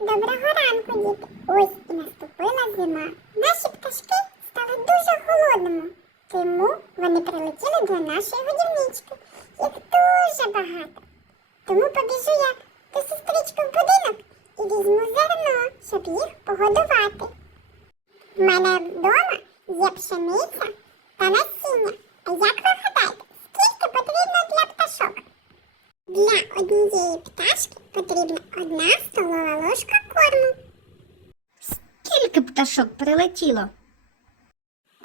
Доброго ранку, діти! Ось і наступила зима. Наші пташки стали дуже голодними, тому вони прилетіли до нашої годівнички. Їх дуже багато. Тому побіжу я до сестрички в будинок і візьму зерно, щоб їх погодувати. В мене вдома є пшениця та насіння. А як ви гадаєте, скільки потрібно для пташок? Для однієї пташки потрібна одна столова ложка корму. Скільки пташок прилетіло?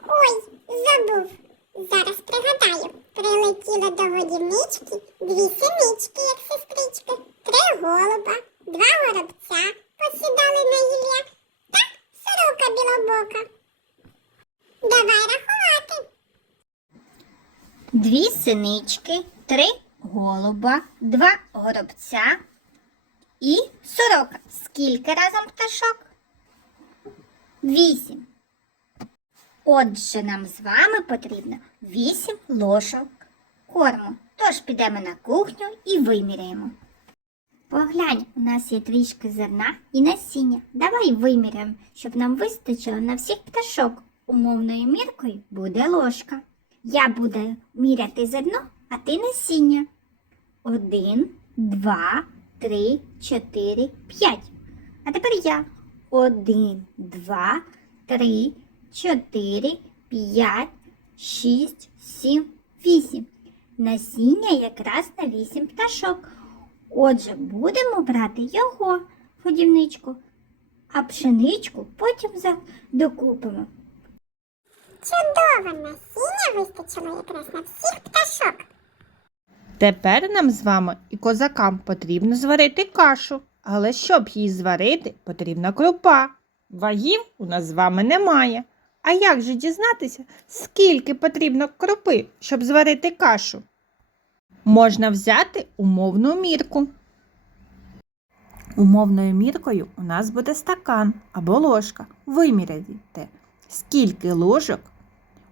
Ой, забув. Зараз пригадаю. Прилетіло до годівнички дві синички, як сестрички, три голуба, два горобця посідали на гілля та сорока білобока. Давай рахувати. Дві синички, три голуба, два горобця і сорока. Скільки разом пташок? Вісім. Отже, нам з вами потрібно вісім ложок корму. Тож підемо на кухню і виміряємо. Поглянь, у нас є трішки зерна і насіння. Давай виміряємо, щоб нам вистачило на всіх пташок. Умовною міркою буде ложка. Я буду міряти зерно, а ти насіння. Один, два, три, чотири, п'ять. А тепер я. Один, два, три, чотири, п'ять, шість, сім, вісім. Насіння якраз на вісім пташок. Отже, будемо брати його в годівничку, а пшеничку потім докупимо. Чудово насіння вистачило якраз на всіх пташок. Тепер нам з вами і козакам потрібно зварити кашу, але щоб її зварити, потрібна крупа. Вагів у нас з вами немає. А як же дізнатися, скільки потрібно крупи, щоб зварити кашу? Можна взяти умовну мірку. Умовною міркою у нас буде стакан або ложка. Виміряйте, скільки ложок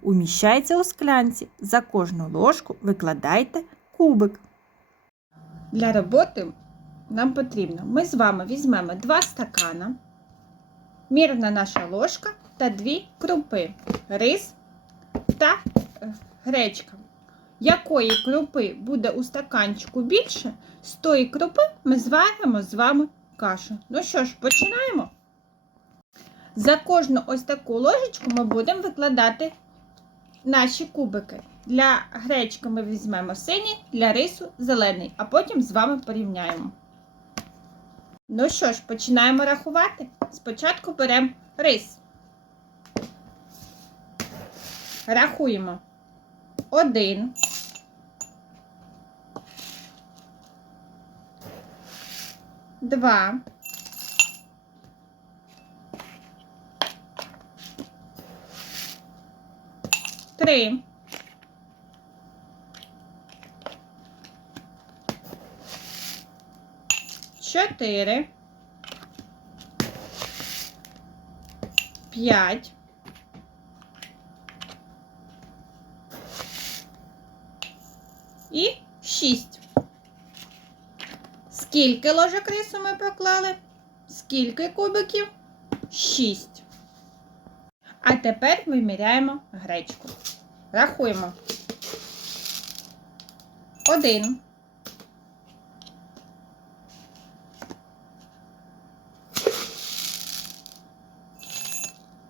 уміщається у склянці. За кожну ложку викладайте кубик. Для роботи нам потрібно. Ми з вами візьмемо два стакана, мірна наша ложка та дві крупи, рис та е, гречка. Якої крупи буде у стаканчику більше, з тої крупи ми зваримо з вами кашу. Ну що ж, починаємо. За кожну ось таку ложечку ми будемо викладати наші кубики. Для гречки ми візьмемо синій, для рису зелений, а потім з вами порівняємо. Ну що ж, починаємо рахувати. Спочатку беремо рис. Рахуємо. Один. Два. Три. Чотири. П'ять. І шість. Скільки ложок рису ми поклали? Скільки кубиків? Шість. А тепер виміряємо гречку. Рахуємо. Один.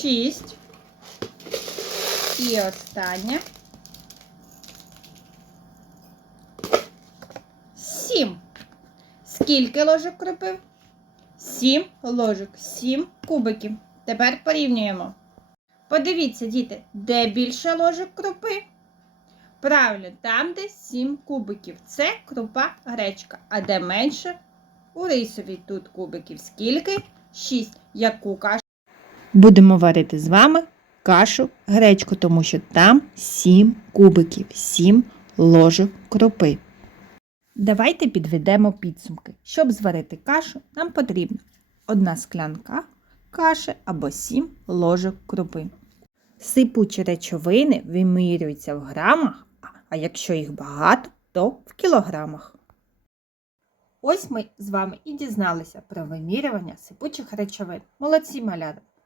Шість. І останнє. Сім. Скільки ложок крупив? Сім ложок, сім кубиків. Тепер порівнюємо. Подивіться, діти, де більше ложок крупи? Правильно, там, де 7 кубиків. Це крупа гречка. А де менше? У рисовій тут кубиків. Скільки? 6. Яку кашу? Будемо варити з вами кашу гречку, тому що там 7 кубиків, 7 ложок крупи. Давайте підведемо підсумки. Щоб зварити кашу, нам потрібна одна склянка каші або 7 ложок крупи. Сипучі речовини вимірюються в грамах, а якщо їх багато, то в кілограмах. Ось ми з вами і дізналися про вимірювання сипучих речовин. Молодці малята!